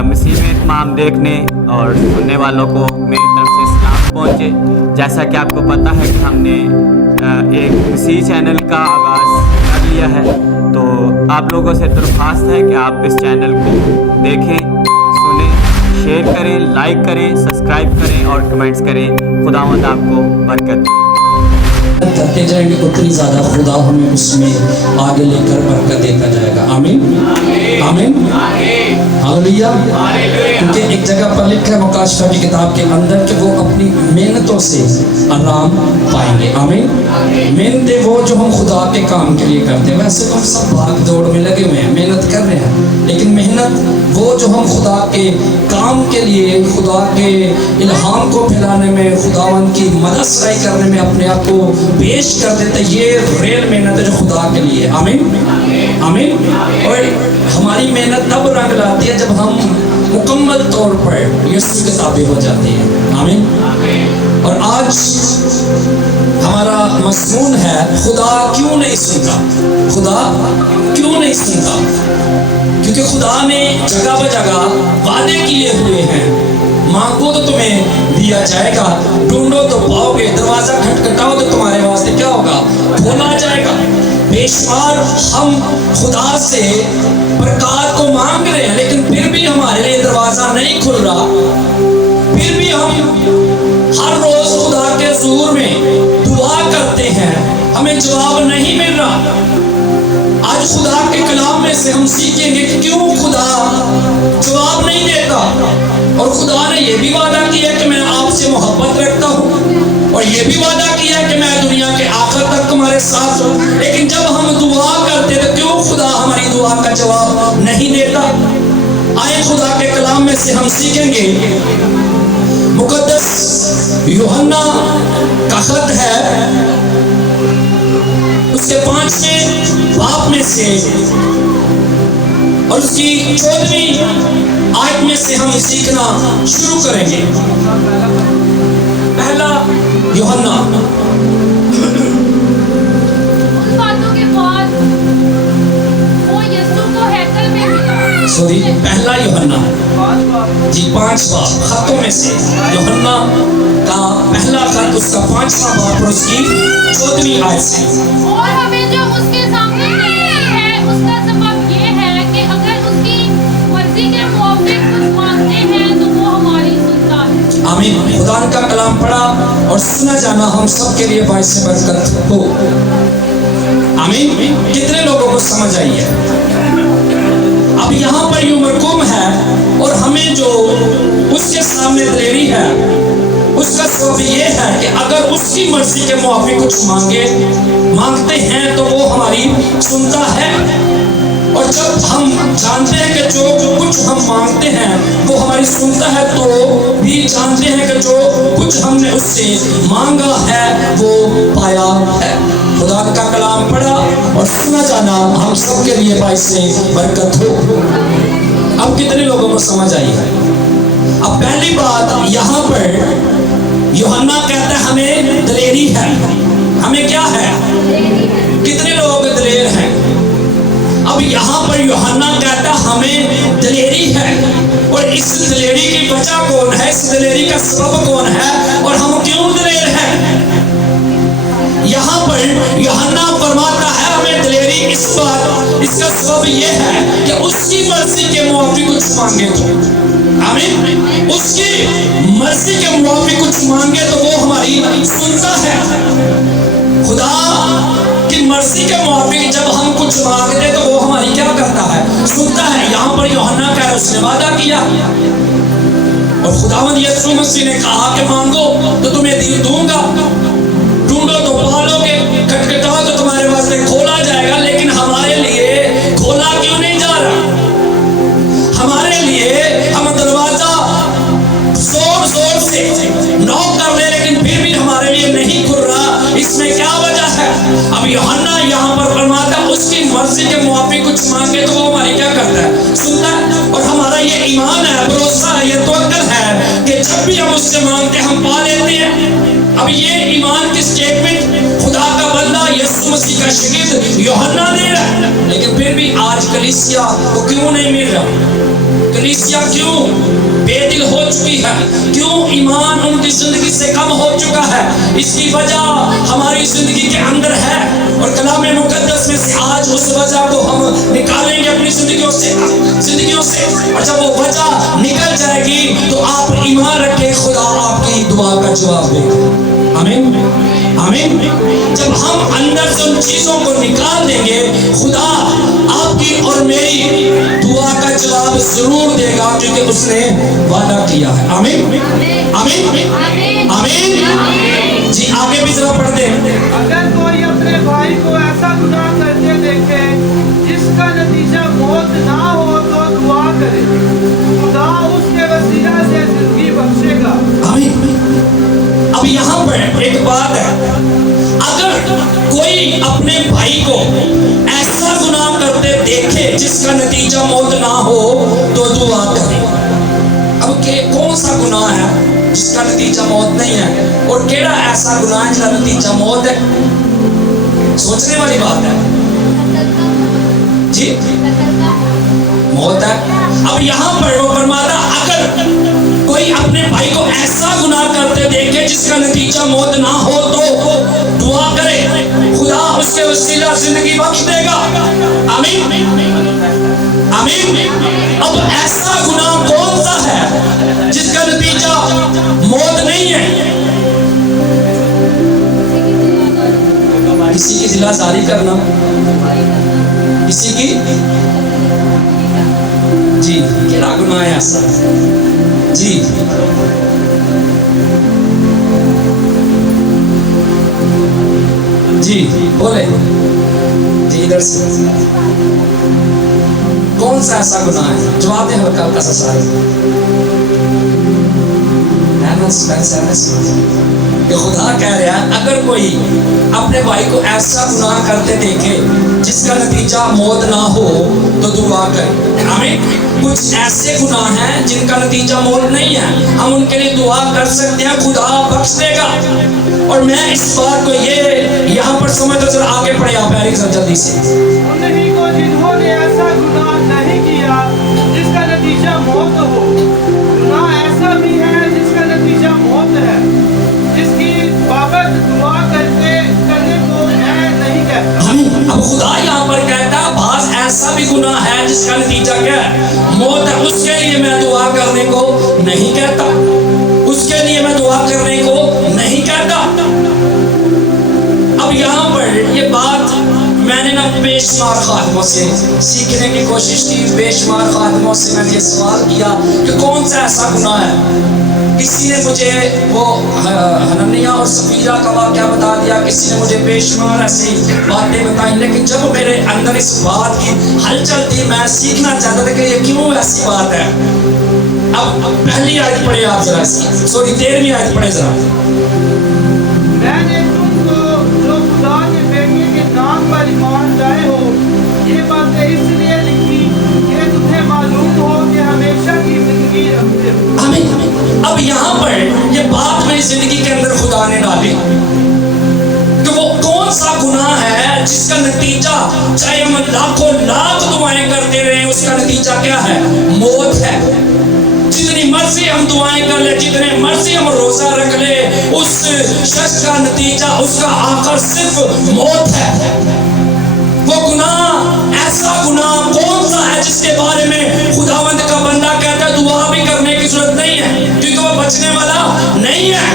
मसीह में तमाम देखने और सुनने वालों को मेरी तरफ से सलाम पहुँचे। जैसा कि आपको पता है कि हमने एक मसीह चैनल का आगाज़ कर लिया है, तो आप लोगों से दरख्वास्त है कि आप इस चैनल को देखें, सुनें, शेयर करें, लाइक करें, सब्सक्राइब करें और कमेंट्स करें। खुदावंद आपको बरकत दे। करते जाएंगे उतनी ज़्यादा खुदा हमें उसमें आगे लेकर बरकत देता जाएगा। आमीन आमीन हालेलुया। क्योंकि एक जगह पर लिखा है मुकाशफा की किताब के अंदर कि वो अपनी मेहनतों से आराम पाएंगे। आमीन। मेहनतें वो जो हम खुदा के काम के लिए करते हैं। वैसे तो हम सब भाग दौड़ में लगे हुए हैं, मेहनत कर रहे हैं, लेकिन मेहनत वो जो हम खुदा के काम के लिए, खुदा के इल्हाम को फैलाने में, खुदावंद की मदद सराई करने में अपने आप को पेश कर देते, ये रियल मेहनत है जो खुदा के लिए। आमीन आमीन। और हमारी मेहनत तब रंग लाती है जब हम मुकम्मल तौर पर यीशु के ताबे हो जाते हैं। आमीन। और आज हमारा मज़मून है खुदा क्यों नहीं सुनता। खुदा क्यों नहीं सुनता? क्योंकि खुदा ने जगह ब जगह वादे किए हुए हैं, मांगो तो तुम्हें दिया जाएगा, ढूंढो तो पाओगे, दरवाजा खटखटाओ तो तुम्हारे वास्ते क्या होगा, खोला जाएगा। बेशुमार हम खुदा से बरकत को मांग रहे हैं, लेकिन फिर भी हमारे लिए दरवाजा नहीं खुल रहा। फिर भी हम हर रोज खुदा के हुजूर में दुआ करते हैं, हमें जवाब नहीं मिल रहा। आज खुदा के कलाम में से हम सीखेंगे कि क्यों खुदा जवाब नहीं देता। और खुदा ने यह भी वादा किया कि मैं आपसे मोहब्बत रखता हूँ, और यह भी वादा किया कि मैं दुनिया के आखिर तक तुम्हारे साथ हूँ। लेकिन जब हम दुआ करते तो क्यों खुदा हमारी दुआ का जवाब नहीं देता? आए खुदा के कलाम में से हम सीखेंगे। मुकद्दस यूहन्ना का खत है, उसके 5वें बाब में से और उसकी 14वीं आयत में से हम सीखना शुरू करेंगे। पहला यूहन्ना। उन बातों के बाद वो यीशु को हैकल में मिला। सॉरी, पहला यूहन्ना जी 5 बाब खतों में से यूहन्ना का पहला खत, उसका 5वां बाब और उसकी 14वीं आयत से। और हमें जो उसके सामने नहीं है, उसका सबब ये है कि अगर उसकी मर्जी के मुताबिक कुछ मांगते हैं तो वो हमारी सुनता है। आमीन। खुदा का कलाम पढ़ा और सुना जाना हम सब के लिए बाइस से बरकत हो। आमीन। कितने लोगों को समझ आई है? अब यहाँ पर यूं मरकूम है, और हमें जो उसके सामने दलेरी है, उसका सबब ये है कि अगर उसकी मर्जी के मुताबिक कुछ मांगते हैं तो वो हमारी सुनता है। और जब हम जानते हैं कि जो कुछ हम मांगते हैं वो हमारी सुनता है, तो भी जानते हैं कि जो कुछ हमने उससे मांगा है वो पाया है। खुदा का कलाम पढ़ा और सुना जाना हम सब के लिए बाइस से बरकत हो। अब कितने लोगों को समझ आई है? अब पहली बात यहाँ पर यूहन्ना कहता है हमें दलेरी है। हमें क्या है? कितने लोग दलेर हैं? अब यहाँ पर यूहन्ना कहता है हमें दलेरी है, और इस दलेरी की वजह कौन है, इस दलेरी का सबब कौन है, और हम क्यों दलेर हैं? यहाँ पर यूहन्ना फरमाता है हमें दलेरी इस बात, इसका सबब यह है कि उसकी मर्जी के मुताबिक कुछ मांगे तो। आमीन। उसकी मर्जी के मुताबिक कुछ मांगे तो वो हमारी सुनता है। खुदा की मर्जी के मुताबिक जब हम कुछ मांगते तो वो हमारी क्या करता है? सुनता है। यहाँ पर यूहन्ना कह, उसने वादा किया, और खुदावंद यीशु मसीह ने कहा कि मांगो तो तुम्हें दूंगा, ढूंढो तो पालोगे, खटखटाओ तो तुम्हारे वास्ते खोला जाएगा। लेकिन हमारे लिए खोला क्यों नहीं जा रहा? हमारे लिए हम दरवाजा जोर जोर से नॉक कर रहे, लेकिन फिर भी हमारे लिए नहीं खुल रहा। इसमें क्या वजह है? अब यूहन्ना यहाँ पर फरमाता उसकी मर्जी के मुताबिक कुछ मांगे तो वो हमारी क्या करता है? सुनता है। और हमारा ये ईमान है, भरोसा है, ये तवक्कुल है कि जब भी हम उससे मांगते हम पा लेते हैं। अब ये ईमान की स्टेटमेंट खुदा का बंदा यीशु मसीह का शागिर्द यूहन्ना दे रहा है, लेकिन फिर भी आज कलीसिया को क्यों नहीं मिल रहा? कलीसिया क्यों बेदिल हो चुकी है, क्यों ईमान उनकी जिंदगी से कम हो चुका है, इसकी वजह हमारी जिंदगी के अंदर है। और कलाम मुकद्दस में से आज उस वजह को हम निकालेंगे अपनी जिंदगियों से। और जब वो वजह निकल जाएगी तो आप ईमान रखें, खुदा आपकी दुआ का जवाब देगा। आमीन आमीन। जब हम अंदर से उन चीजों को निकाल देंगे, खुदा आपकी और मेरी दुआ का जवाब जरूर देगा, क्योंकि उसने वादा किया है। आमीन आमीन आमीन। जी आगे भी जरा पढ़ दे। अगर कोई अपने भाई को ऐसा गुनाह करते देखे जिसका नतीजा मौत ना हो तो दुआ करे, खुदा उसके वसीला से जिंदगी बख्शेगा। आमीन। अब यहाँ पर एक बात है, अगर कोई अपने भाई को ऐसा गुनाह करते देखे जिसका नतीजा मौत ना हो तो दुआ करे। अब कौन सा गुनाह है जिसका नतीजा मौत नहीं है, और केड़ा ऐसा गुनाह है जिसका नतीजा मौत है? सोचने वाली बात है जी, मौत है। अब यहाँ पर वो फरमाता, अगर कोई अपने भाई को ऐसा गुनाह करते देखे जिसका नतीजा मौत ना हो तो दुआ करे, खुदा उसके वसीला जिंदगी बख्श देगा। आमीन आमीन। अब ऐसा गुनाह कौन सा है जिसका नतीजा मौत नहीं है? किसी की दिलासारी करना, किसी की जी क्या गुनाह है ऐसा? जी जी बोले जी, इधर से कौन सा ऐसा गुनाह है? जवाब दे हल्का हल्का सा सारे कि खुदा कह रहा है, अगर कोई अपने भाई को ऐसा गुनाह करते देखे जिसका नतीजा मौत ना हो तो दुआ करे। हमें कुछ ऐसे गुनाह हैं जिनका नतीजा मौत नहीं है, हम उनके लिए दुआ कर सकते हैं, खुदा बख्श देगा। और मैं इस बात को ये यहाँ पर समझ जरा आगे पढ़े आप जल्दी से। उन्हीं को जिन्होंने ऐसा गुनाह नहीं किया जिसका नतीजा मौत हो, गुनाह ऐसा भी है जिसका नतीजा मौत है, जिसकी बाबत दुआ करने को मैं नहीं कहता। अब खुदा यहाँ पर कहता है बास ऐसा भी गुनाह है जिसका नतीजा क्या है? मौत है। उसके लिए मैं दुआ करने को नहीं कहता, उसके लिए मैं दुआ करने को नहीं कहता। अब यहाँ पर ये बात मैंने ना बेशुमार खातिमों से सीखने की कोशिश की, बेशुमार खातिमों से मैंने ये सवाल किया कि कौन सा ऐसा गुनाह है। किसी ने मुझे वो हनन्याह और सफीरा का वाक़या बता दिया, किसी ने मुझे बेशुमार ऐसी बातें बताई, लेकिन जब मेरे अंदर इस बात की हलचल थी, मैं सीखना चाहता था कि ये क्यों ऐसी बात है। अब पहली आयत पढ़े आप जरा, सॉरी 13वीं आयत पढ़े जरा। मैंने तुमको जो खुदा के बेटे के नाम पर ईमान लाए हो ये बातें इसलिए लिखी कि तुम्हें मालूम हो कि हमेशा की जिंदगी रखते हो। आमीन। अब यहाँ पर ये बात मेरी जिंदगी के अंदर खुदा ने डाली कि वो कौन सा गुनाह है जिसका नतीजा, चाहे हम लाखों लाख दुआएं करते रहे, उसका नतीजा क्या है? मौत है। जितनी मर्जी हम दुआएं कर ले, जितने मर्जी हम रोजा रख ले, उस शख्स का नतीजा, उसका आखिर सिर्फ मौत है। वो गुनाह, ऐसा गुनाह कौन सा है जिसके बारे में खुदावंद का बंदा कहता है दुआ भी करने की जरूरत नहीं है, क्योंकि वो बचने वाला नहीं है।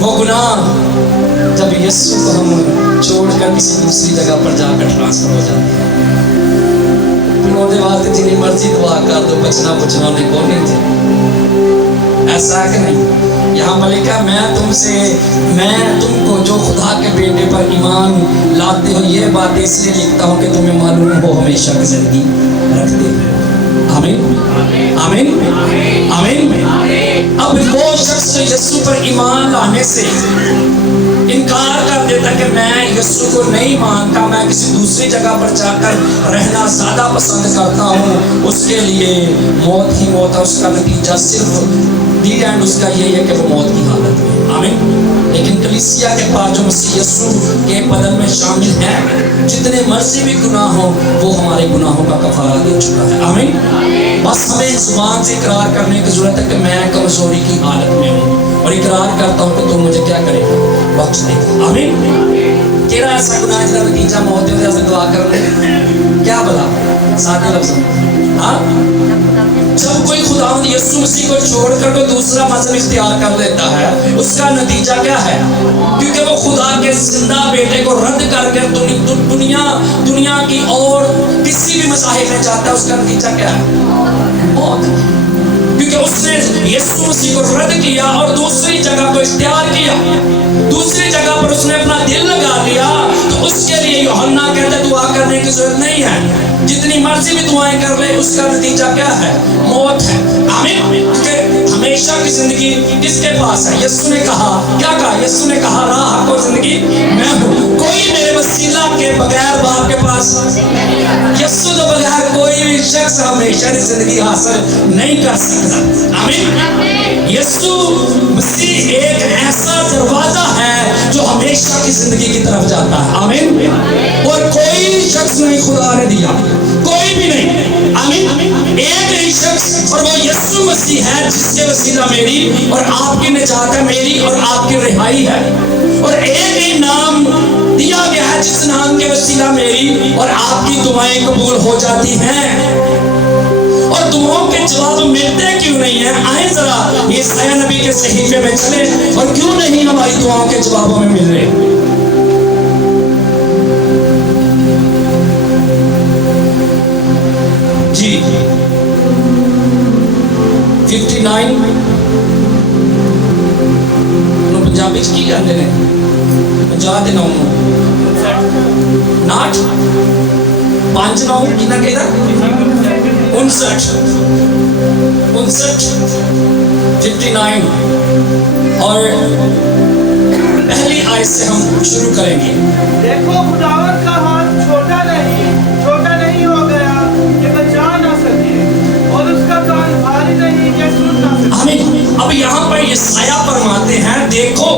वो गुनाह जब यीशु को हम छोड़कर किसी दूसरी जगह पर जाकर ट्रांसफर हो जाते हैं, फिर वास्ते जितनी मर्जी दुआ कर दो, बचना बुचना उन्हें को नहीं थे। ऐसा कि नहीं? यहाँ पर लिखा, मैं तुमको जो खुदा के बेटे पर ईमान लाते हो ये बातें इसलिए लिखता हूँ कि तुम्हें मालूम हो हमेशा की जिंदगी रखते हो। आमीन आमीन आमीन। अब वो शख्स यीशु पर ईमान लाने से इनकार कर देता कि मैं यीशु को नहीं मानता, मैं किसी दूसरी जगह पर जाकर रहना ज़्यादा पसंद करता हूँ, उसके लिए मौत ही मौत है। उसका नतीजा सिर्फ दी एंड उसका यही है कि वो मौत की हालत में। आमीन। लेकिन कलीसिया के पास जो मसीह यीशु के बदन में शामिल है, जितने मर्जी भी गुनाह हो वो हमारे गुनाहों का कफारा दे चुका है। आमीन। बस हमें जुबान से इकरार करने की जरूरत है कि मैं कमजोरी की हालत में हूँ और इकरार करता हूँ कि तू मुझे क्या करेगा, बख्श देगा। आमीन। केड़ा ऐसा गुनाह जिसका नतीजा मौत है, ऐसा दुआ कर ले क्या भला सादे लफ्ज़। हाँ, जब कोई खुदावंद यीशु मसीह को छोड़कर कोई दूसरा मजहब इख्तियार कर लेता है, उसका नतीजा क्या है? क्योंकि वो खुदा के जिंदा बेटे को रद्द करके दुनिया की और किसी भी मज़ाहिब में जाता है, उसका नतीजा क्या है? मौत। क्योंकि उसने यीशु मसीह को रद्द किया और दूसरी जगह को इख्तियार किया, दूसरी जगह पर उसने अपना दिल लगा लिया, तो उसके लिए यूहन्ना कहते दुआ करने की जरूरत नहीं है, जितनी मर्जी भी दुआएं कर ले, उसका नतीजा क्या है? मौत है। आमीन। हमेशा की जिंदगी किसके पास है? यीशु ने कहा, क्या कहा? यीशु ने कहा राह को जिंदगी मैं हूँ, कोई मेरे वसीला के बगैर बाप के पास, यीशु के बगैर कोई भी शख्स हमेशा की जिंदगी हासिल नहीं कर सकता। आमीन। यीशु मसीह एक ऐसा दरवाजा है जो हमेशा की जिंदगी की तरफ जाता है। आमीन। और कोई शख्स नहीं खुदा ने दिया, कोई भी नहीं। आमीन। एक ही शख्स और वो यीशु मसीह है, जिसके वसीला मेरी और आपकी निजात है, मेरी और आपकी रिहाई है। और एक ही नाम दिया गया है जिस नाम के वसीला मेरी और आपकी दुआएं कबूल हो जाती हैं। और दुआओं के जवाब मिलते क्यों नहीं है? आए जरा यशायाह नबी के सहीफे में चले, और क्यों नहीं हमारी दुआओं के जवाबों में मिल रहे? जी 59 पंजाबी की कहते हैं 50 ਦੇ 9 नाट 5 9 कितना कहता 59 और पहली आयत से हम शुरू करेंगे। देखो खुदावंद का हाथ छोटा नहीं हो गया कि बचा ना सके, और उसका कान भारी नहीं कि सुन ना सके। आमीन। अब यहाँ पर यशायाह फरमाते हैं, देखो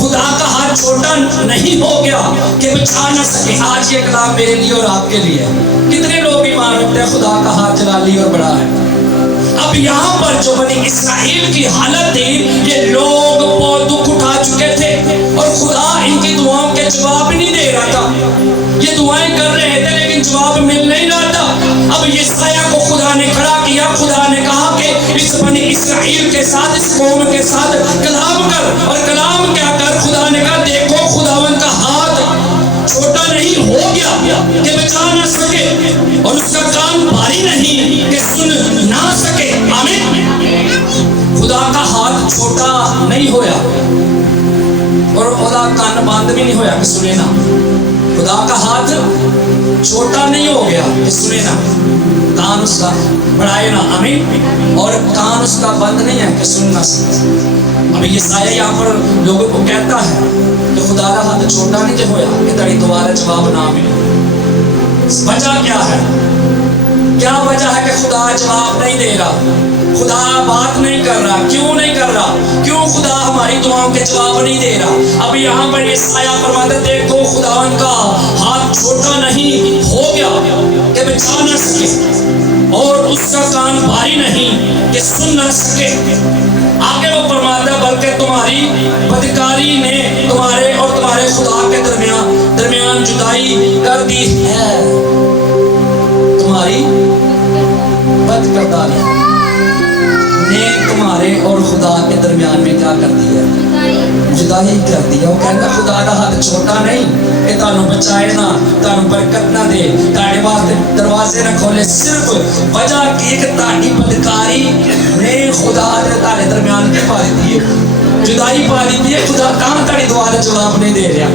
खुदा का हाथ छोटा नहीं हो गया कि बचा ना सके। आज ये कलाम मेरे लिए और आपके लिए। कितने लोग ईमान रखते हैं खुदा का हाथ जलाली और बड़ा है? अब यहाँ पर जो बनी इस्राएल की हालत थी, ये लोग बहुत दुख उठा चुके थे और खुदा इनकी दुआओं के जवाब नहीं दे रहा था। ये दुआएं कर रहे थे लेकिन जवाब मिल नहीं रहा था। अब यशायाह को खुदा ने खड़ा किया, खुदा ने कहा कि इस बनी इस्राएल के साथ, इस कौम के साथ कलाम कर। और कलाम क्या कर? खुदा ने कहा देखो खुदावन का हाथ छोटा नहीं हो गया कि बचा ना सके, और उसका कान भारी नहीं कि सुन ना सके। आमीन। खुदा का हाथ छोटा नहीं होया और ओदा कान बंद भी नहीं होया कि सुने ना। खुदा का हाथ छोटा नहीं हो गया कि सुने ना, कान उसका बढ़ाए ना। आमीन। और कान उसका बंद नहीं है कि सुन ना सके। अब यशायाह यहाँ पर लोगों को कहता है कि खुदा का हाथ छोटा नहीं होया कि तेरी दुआ का जवाब ना मिले। वजह क्या है? क्या वजह है कि खुदा जवाब नहीं दे रहा, खुदा बात नहीं कर रहा? क्यों नहीं कर रहा? क्यों खुदा हमारी दुआओं के जवाब नहीं दे रहा? अब यहाँ पर यशायाह फरमाते देखो खुदावन का हाथ छोटा नहीं हो गया कि बचा न सके, और उसका कान भारी नहीं कि सुन न सके। आगे वो फरमाता बल्कि तुम्हारी बदकारी ने तुम्हारे और तुम्हारे खुदा के दरमियान जुदाई कर दी है। तुम्हारी बदकारी ने तुम्हारे और खुदा के दरमियान में क्या कर दिया? जुदाई कर दिया। वो कहता खुदा का हाथ छोटा नहीं कि तानू बचाए ना, तानू बरकत ना दे, ताड़े वास्ते दरवाजे ना खोले। सिर्फ वजह की कि ताड़ी बदकारी ने खुदा के ताड़े दरमियान की पा दी है, जुदाई पा दी है। खुदा कहाँ ताड़ी दुआ का जवाब नहीं दे रहा।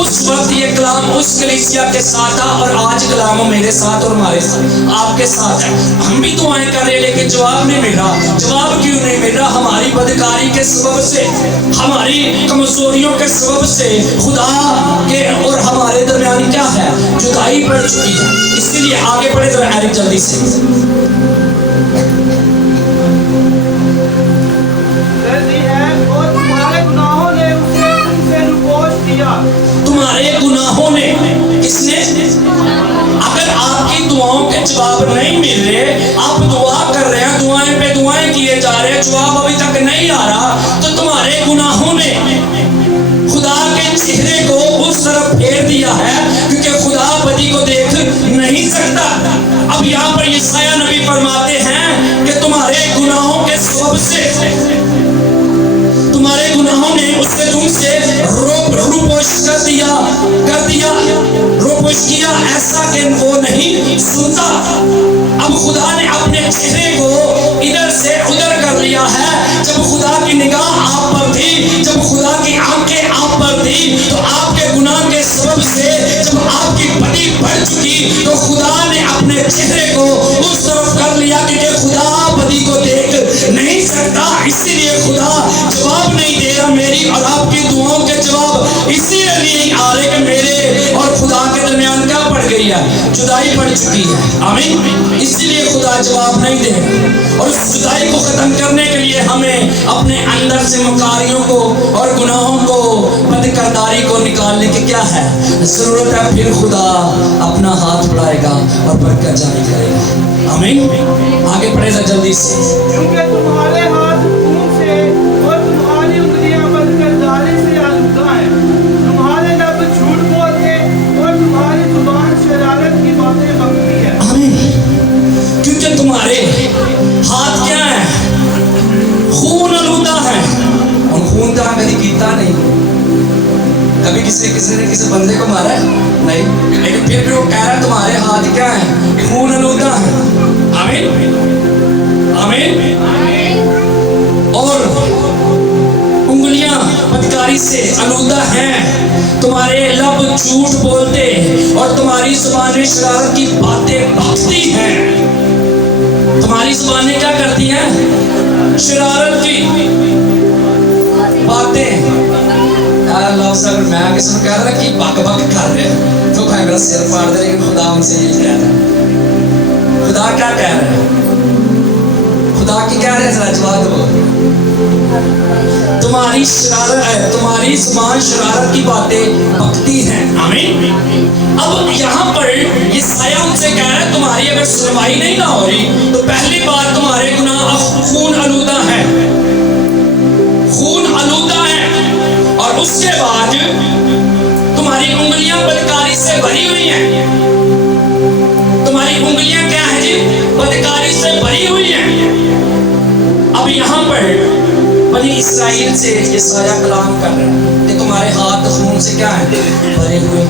उस वक्त ये कलाम उस कलीसिया के साथ था, और आज कलाम मेरे साथ और हमारे साथ, आपके साथ है। हम भी दुआएं कर रहे हैं लेकिन जवाब नहीं मिल रहा। जवाब क्यों नहीं मिल रहा? हमारी बदकारी के सबब से, हमारी कमजोरियों के सबब से खुदा के और हमारे दरमियान क्या है? जुदाई पड़ चुकी है। इसलिए आगे बढ़े जरा एरिक जल्दी से। तुम्हारे गुनाहों ने किसने? अगर आपकी दुआओं के में जवाब नहीं मिल रहे, आप दुआ कर रहे हैं, दुआएं पे दुआएं किए जा रहे हैं, जवाब अभी तक नहीं आ रहा, तो तुम्हारे गुनाहों ने खुदा के चेहरे को उस तरफ फेर दिया है, क्योंकि खुदा बदी को देख नहीं सकता। अब यहाँ पर यशायाह नबी फरमाते हैं कि तुम्हारे गुनाहों के सबब से, तुम्हारे गुनाहों ने उसने तुमसे रोपोश कर दिया, रोपोश किया, ऐसा कि वो नहीं सुनता। अब खुदा ने अपने चेहरे को इधर से उधर कर लिया है। जब खुदा की निगाह आप पर थी, जब खुदा की आंखें आप पर थी, तो आपके गुनाह के सबब से जब आपकी बदी बढ़ चुकी, तो खुदा ने अपने चेहरे को उस तरफ कर लिया, क्योंकि खुदा बदी को देख नहीं सकता। इसीलिए खुदा जवाब नहीं दे रहा, मेरी और आपकी दुआओं के जवाब इसीलिए नहीं आ रहे कि मेरे और खुदा के दरमियान क्या पड़ गई है, जुदाई पड़ चुकी है। आमीन। इसीलिए खुदा जवाब नहीं दे रहा। और उस जुदाई को खत्म करने के लिए हमें अपने अंदर से मकारियों को और गुनाहों को, बदकिरदारी को निकालने की क्या है जरूरत है। फिर खुदा अपना हाथ बढ़ाएगा और बरकत जारी करेगा। आमीन। आगे पढ़ेगा जल्दी से। क्योंकि तुम्हारे हाथ खून से और तुम्हारी उंगलियां बदकिरदारी से आलूदा हैं। तुम्हारे लब झूठ बोलते और तुम्हारी जुबान शरारत की बातें बकती है। क्योंकि तुम्हारे हाथ क्या है, खून आलूदा है। और खून तो कभी कीता नहीं, कभी किसी ने किसी बंदे को मारा है नहीं, लेकिन फिर भी वो कह रहा है तुम्हारे हाथ क्या है, खून आलूदा है। आमीन। आमीन। और उंगलियां बदकारी से आलूदा हैं, तुम्हारे लब झूठ बोलते और तुम्हारी जुबानें शरारत की बातें बकती हैं। तुम्हारी जुबानें क्या करती हैं, शरारत की बातें। अगर मैं किसी को कह रहा कि बक बक कर रहे हैं तो मेरा सिर फाड़ दे, लेकिन खुदा उनसे यही कह रहा है। खुदा क्या कह रहे हैं, खुदा की कह रहे हैं, जवाब दो। तुम्हारी शरारत है, तुम्हारी जुबान शरारत की बातें बकती हैं। आमीन। अब यहाँ पर यशायाह उनसे कह रहा है तुम्हारी अगर सुनवाई नहीं ना हो रही, तो पहली बात तुम्हारे गुनाह खून आलूदा है, खून आलूदा है। और उसके बाद तुम्हारी उंगलियां बदकारी से भरी हुई हैं। तुम्हारी उंगलियां क्या है जी, बदकारी से भरी हुई हैं। अब यहाँ पर बनी इस्राएल से यशायाह कलाम कर रहे हैं कि तुम्हारे हाथ खून से क्या है, भरे हुए,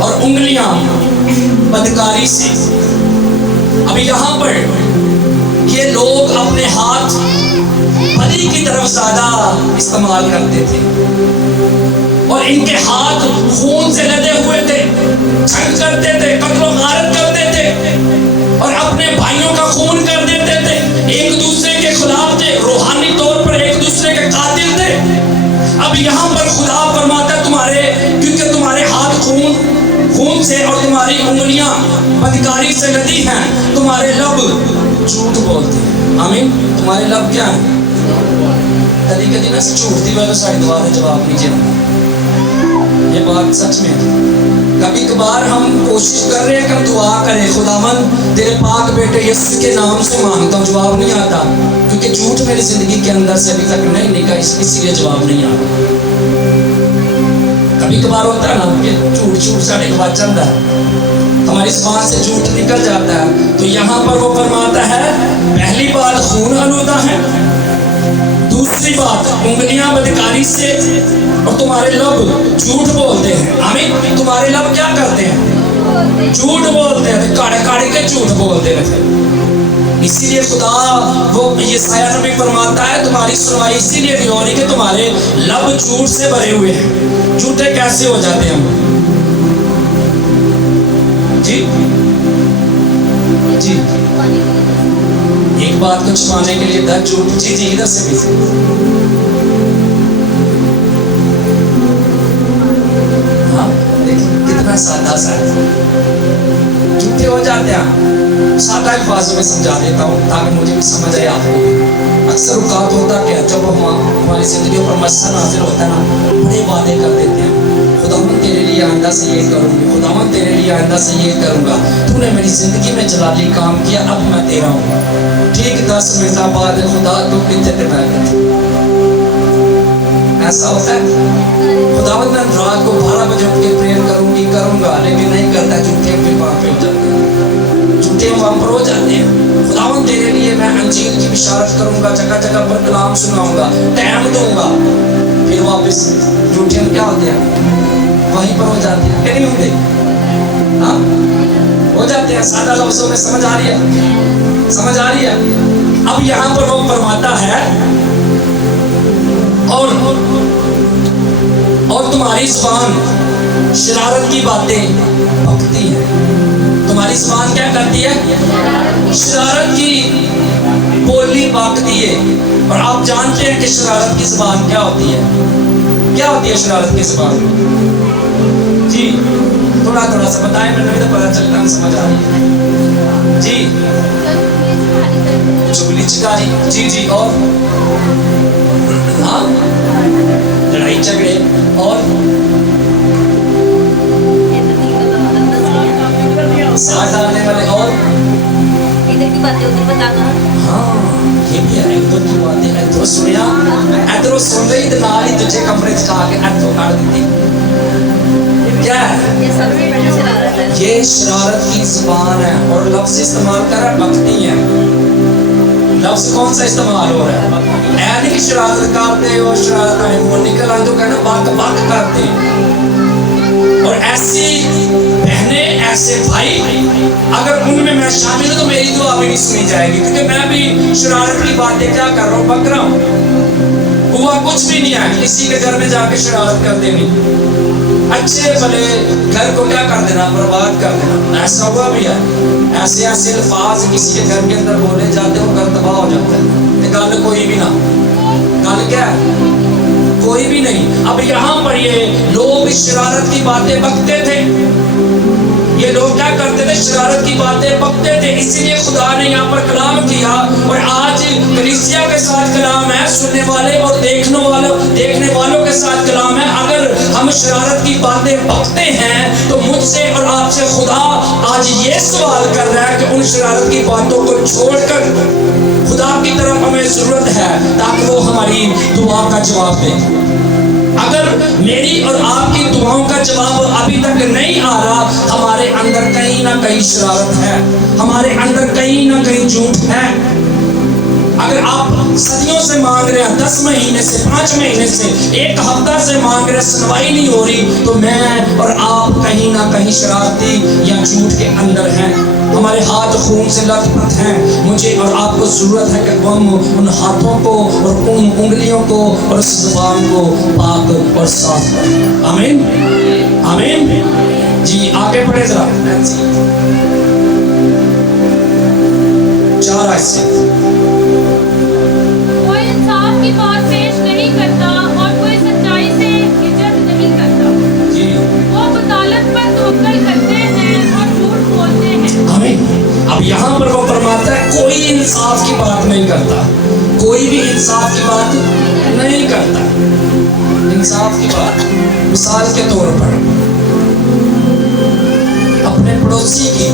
और उंगलियां बदकारी से। अब यहाँ पर ये लोग अपने हाथ बदी की तरफ ज्यादा इस्तेमाल करते थे, और इनके हाथ खून से लदे हुए थे, जंग करते थे, कत्ल गारत करते थे, और अपने भाइयों का खून कर देते थे, एक दूसरे के खिलाफ थे, रूहानी तौर पर एक दूसरे के कातिल थे। अब यहाँ पर खुदा फरमाता तुम्हारे, क्योंकि तुम्हारे हाथ खून से और तुम्हारी उंगलियां बदकारी से लदी हैं, तुम्हारे लब झूठ बोलते हैं। आमीन। तुम्हारे लब क्या है, कभी कभी ना झूठ की वजह सारी दुआ का जवाब नहीं देना, ये बात सच में। कभी कभार हम कोशिश कर रहे हैं कि हम दुआ करें, खुदावन तेरे पाक बेटे यीशु के नाम से मांगता हूँ, जवाब नहीं आता, क्योंकि झूठ मेरी जिंदगी के अंदर से अभी तक नहीं निकला, इसीलिए जवाब नहीं आता। कभी कभार होता है ना कि झूठ साढ़े के बाद चलता है, हमारी जुबान से झूठ निकल जाता है। तो यहाँ पर वो फरमाता है पहली बात खून आलूदा है, दूसरी बात उंगलियां बदकारी से, और तुम्हारे लब झूठ बोलते हैं। आमीन। तुम्हारे लब क्या करते हैं, झूठ बोलते हैं, काड़े के झूठ बोलते हैं। इसीलिए खुदा वो यशायाह नबी फरमाता है तुम्हारी सुनवाई इसीलिए नहीं हो रही कि तुम्हारे लब झूठ से भरे हुए हैं। झूठे कैसे हो जाते हैं जी जी, एक बात को छुपाने के लिए 10 झूठ। जी जी, इधर से भी हाँ, देखिए कितना सादा सा झूठे हो जाते हैं। सादा अल्फाजों में समझा देता हूँ ताकि मुझे भी समझ आए आपको। अक्सर औकात होता क्या, जब हमारी जिंदगी पर मसला नाजिल होता है ना, बड़े वादे कर देते हैं, खुदा तेरे लिए लिए आइंदा से ये करूँगी, खुदावन तेरे लिए आइंदा से ये करूँगा, तूने मेरी ज़िंदगी में जलाली काम किया, अब मैं तेरा हूँ। ठीक 10 मिनट बाद खुदा तू कितने थे मैं कितने, ऐसा होता है। खुदावन मैं रात को 12 बजे उठ के प्रेयर करूँगा, लेकिन नहीं करता, झूठे भी वहाँ पे हो जाते हैं, झूठे वहाँ पर हो जाते हैं। खुदावन तेरे लिए मैं अंजील की बिशारत करूँगा, जगह जगह पर कलाम सुनाऊँगा, टाइम दूँगा, फिर वापस झूठे में क्या होते हैं, वहीं पर हो जाते हैं, क्या नहीं होते? हाँ हो जाते हैं। सादा लफ्जों में समझ आ रही है, समझ आ रही है। अब यहाँ पर वो फरमाता है और तुम्हारी ज़ुबान शरारत की बातें बकती है। तुम्हारी ज़ुबान क्या करती है? शरारत की बोली बकती है। और आप जानते हैं कि शरारत की ज़ुबान क्या होती है? क्या होती है शरारत की ज़ुबान? जी थोड़ा थोड़ा सा बताएं, मैंने तो पता चलता है, समझ आ रही है जी। चुगली चिकारी, जी जी, और हाँ लड़ाई झगड़े, और साथ डालने वाले, और इधर की बातें उधर बताना। हाँ ये भी है, इधर की बातें इधर सुनिया, इधर सुन रही तो नाल ही तुझे कमरे च आके इधर काट देती। क्या है ये सबसे बड़ी शरारत है, ये शरारत की ज़ुबान है। और लफ्ज़ इस्तेमाल कर रहा बकती है। लफ्ज़ कौन सा इस्तेमाल हो रहा है? ऐ नहीं कि शरारत करते हो, शरारत आए मुँह निकल आए तो कहना बाक बाक करते। और ऐसी बहनें, ऐसे भाई, अगर उनमें मैं शामिल हूँ तो मेरी दुआ भी नहीं सुनी जाएगी, क्योंकि मैं भी शरारत की बातें क्या कर रहा हूँ, बक रहा हूँ। हुआ कुछ भी नहीं है, किसी के घर में जाके शरारत कर देनी, अच्छे भले घर को क्या कर देना, बर्बाद कर देना। ऐसा हुआ भी है, ऐसे ऐसे अल्फाज किसी के घर के अंदर बोले जाते हो, घर तबाह हो जाता है। गल कोई भी ना, गल क्या है, कोई भी नहीं। अब यहाँ पर ये लोग शरारत की बातें बकते थे, ये लोग क्या करते थे, शरारत की बातें बकते थे। इसीलिए खुदा ने यहाँ पर कलाम किया। और आज कलीसिया के साथ कलाम है, सुनने वाले और देखने वालों के साथ कलाम है। अगर हम शरारत की बातें बकते हैं तो मुझसे और आपसे खुदा आज ये सवाल कर रहा है कि उन शरारत की बातों को छोड़कर खुदा की तरफ हमें जरूरत है, ताकि वो हमारी दुआ का जवाब दे। अगर मेरी और आपकी दुआओं का जवाब अभी तक नहीं आ रहा, हमारे अंदर कहीं ना कहीं शरारत है, हमारे अंदर कहीं ना कहीं झूठ है। अगर आप सदियों से मांग रहे हैं, 10 महीने से, 5 महीने से, 1 हफ्ता से मांग रहे हैं, सुनवाई नहीं हो रही, तो मैं और आप कहीं ना कहीं शरारती या झूठ के अंदर हैं। हमारे हाथ खून से लथपथ हैं। मुझे और आपको जरूरत है कि हम उन हाथों को और उन उंगलियों को और उस ज़ुबान को पाक और साफ करें। आमीन, आमीन। जी आगे बढ़े जरा, 4 आयत से। कोई इंसाफ की बात पेश नहीं करता और कोई सच्चाई से हिजत नहीं करता। जी वो बतालत पर तवक्कल करते हैं और झूठ बोलते हैं। आमीन। अब यहाँ पर वो फरमाता है कोई इंसाफ की बात नहीं करता, कोई भी इंसाफ की बात नहीं करता। इंसाफ की बात, मिसाल के तौर पर अपने पड़ोसी की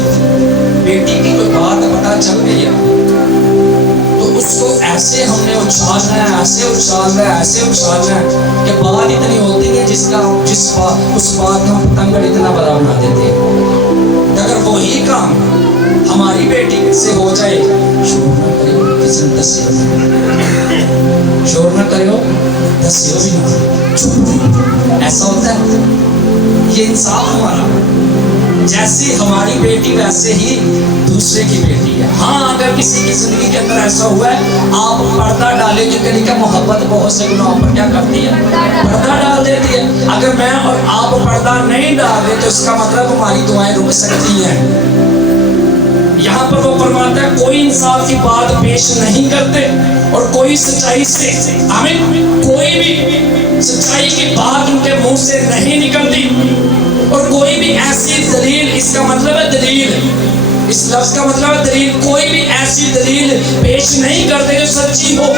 बेटी की कोई बात पता चल गई है तो उसको ऐसे हमने उछालना है, ऐसे उछालना है, ऐसे उछालना है कि बात इतनी होती है उस बात का पतंगड़ इतना बड़ा बना देते हैं। अगर वही काम हमारी बेटी से हो जाए, शोर न करो, किसी ने दसियो, शोर न करो, दसियो भी ना, चुप। ऐसा होता है, ये इंसाफ हमारा। जैसी हमारी बेटी वैसे ही दूसरे की बेटी है। हाँ, अगर किसी की जिंदगी के अंदर ऐसा हुआ है, आप पर्दा डाले, क्योंकि देखिए मोहब्बत बहुत से गुनाहों पर क्या करती है, पर्दा डाल देती है। अगर मैं और आप पर्दा नहीं डाले तो इसका मतलब हमारी दुआएं रुक सकती हैं। यहाँ पर वो फरमाता है कोई इंसाफ की बात पेश नहीं करते और कोई सच्चाई से, आमीन, कोई भी सच्चाई की बात उनके मुंह से नहीं निकलती। और कोई भी ऐसी दलील, इसका मतलब है दलील, इस लफ्ज का मतलब है दलील, कोई भी ऐसी दलील पेश नहीं करते जो सच्ची हो।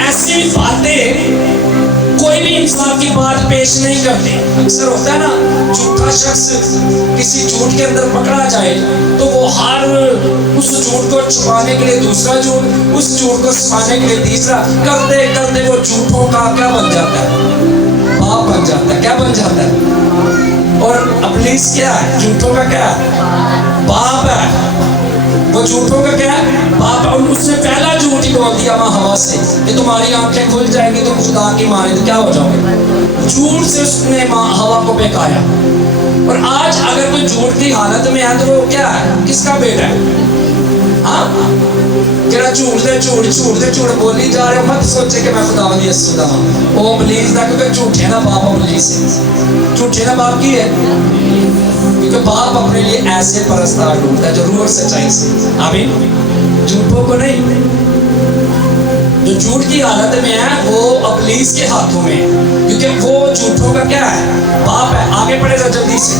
ऐसी बातें कोई कोई भी इंसाफ की बात पेश नहीं करते। अक्सर होता है ना, झूठा शख्स किसी झूठ के अंदर पकड़ा जाए तो वो हर उस झूठ को छुपाने के लिए दूसरा झूठ, उस झूठ को छुपाने के लिए तीसरा, करते करते वो झूठों का क्या बन जाता है, बाप बन जाता है। क्या बन जाता है? और इब्लीस क्या है? झूठों का क्या है? बाप है। वो झूठों का क्या है? बाप। और उसने पहला झूठ ही बोल दिया माँ हवा से कि तुम्हारी आंखें खुल जाएंगी, तुम खुदा की माने तो क्या हो जाओगे। झूठ से उसने माँ हवा को बहकाया। और आज अगर कोई झूठ की हालत में है तो वो क्या है? किसका बेटा है? हाँ, जरा झूठ दे झूठ बोली जा रहे हो, मत सोचे कि मैं खुदा दी सुदा हूं। ओ इब्लीस दा, क्योंकि झूठे ना बाप इब्लीस है। झूठे ना बाप की है, क्योंकि बाप अपने लिए ऐसे परस्तार ढूंढता है जो रूह और सच्चाई से। आमीन। झूठों को नहीं। जो झूठ की हालत में है वो इब्लीस के हाथों में है, क्योंकि वो झूठों का क्या है? बाप है। आगे पढ़ेगा जल्दी से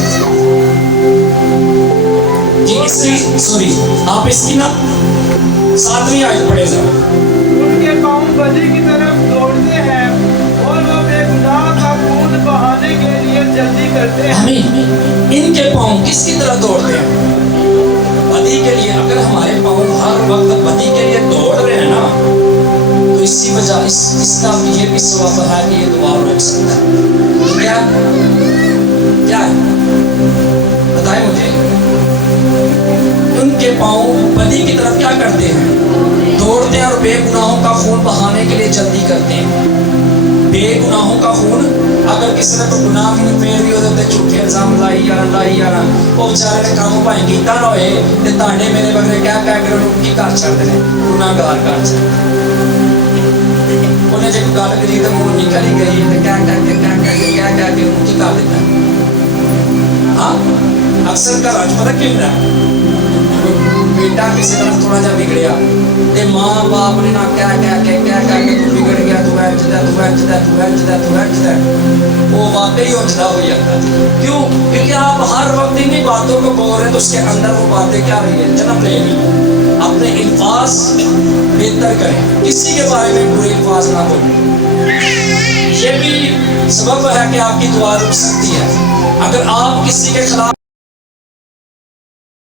कि इसकी सॉरी आप इसकी ना 7वीं आयत पढ़ेगा। उनके पाँव बदी की तरफ दौड़ते हैं और वो बेगुनाह का खून बहाने के लिए जल्दी करते हैं। आमीन। इनके पाँव किसकी तरफ दौड़ते हैं? बदी के लिए। अगर हमारे पाँव हर वक्त बदी के लिए दौड़ रहे हैं ना, तो इसी वजह इसका ये भी सबब है कि ये दुआ रोक सकता है। क्या क्या है? बताएं मुझे। उनके पाँव बदी की तरफ क्या करते हैं? दौड़ते हैं और बेगुनाहों का खून बहाने के लिए जल्दी करते हैं। बेगुनाहों का खून, अगर किसी ने कोई गुनाह भी नहीं फेर भी होते झूठे इल्जाम लाई जाना, वो बेचारे ने काम भाई कीता ना होए ते ताने मेरे बगैर क्या कर उनकी घर छड़ देने, गुनाहगार घर छड़। उन्हें जब गल करी तो मुंह निकल ही गई तो क्या उनकी कर देता। हाँ, अक्सर घर पता क्यों है? बेटा किसी तरह थोड़ा जा बिगड़िया ते माँ बाप ने ना क्या तू बिगड़ गया, तू वो वाकई उजदा हो जाता है। क्यों? क्योंकि आप हर वक्त इन्हीं बातों को बोल रहे हैं तो उसके अंदर वो बातें क्या रही है? जन्म लेगी। अपने अल्फाज बेहतर करें, किसी के बारे में बुरे अल्फाज ना बोलें। ये भी सबब है कि आपकी दुआ रुक सकती है। अगर आप किसी के खिलाफ